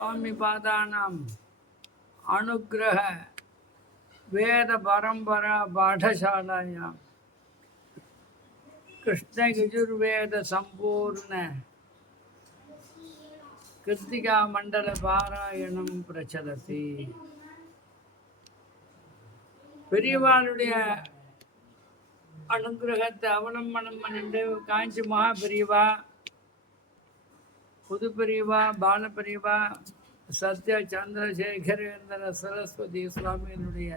स्वामी पादानां अनुग्रह वेद परंपरा पाठशालायां कृष्ण यजुर्वेद संपूर्ण कृत्तिका मंडल पारायणं प्रचलति. பெரியவாளுடைய அனுகிரகத்தை அவலம்பனம் பண்ணிட்டு காஞ்சி மகா பெரியவா, புது பெரியவா, பால பெரியவா, சத்ய சந்திரசேகரேந்திர சரஸ்வதி சுவாமியினுடைய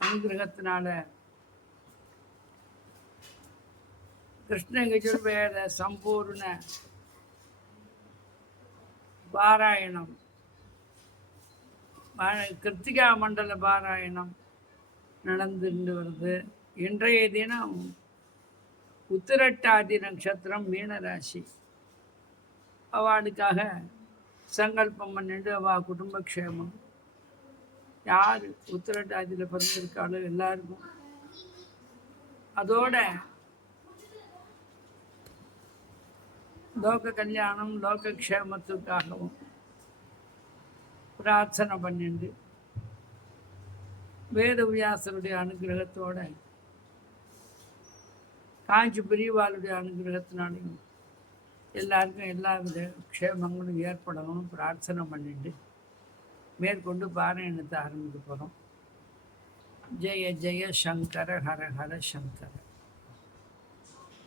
அனுகிரகத்தினால கிருஷ்ண யஜுர்வேத சம்பூர்ண பாராயணம், கிருத்திகா மண்டல பாராயணம் நடந்துட்டு வருது. இன்றைய தினம் உத்திரட்டாதி நட்சத்திரம் மீனராசி. அவளுக்காக சங்கல்பம் பண்ணிட்டு அவள் குடும்பக்ஷேமம், யார் உத்திரட்டாதியில் பிறந்திருக்காளோ எல்லாருக்கும், அதோட லோக கல்யாணம் லோகக்ஷேமத்துக்காகவும் பிரார்த்தனை பண்ணிண்டு வேதவியாசருடைய அனுகிரகத்தோட காஞ்சி பெரியவாளுடைய அனுகிரகத்தினாலையும் எல்லாருக்கும் எல்லா வித க்ஷேமங்களும் ஏற்படணும் பிரார்த்தனை பண்ணிட்டு மேற்கொண்டு பாராயணத்தை ஆரம்பிக்க போகிறோம். ஜெய ஜெய சங்கர ஹர ஹர சங்கர.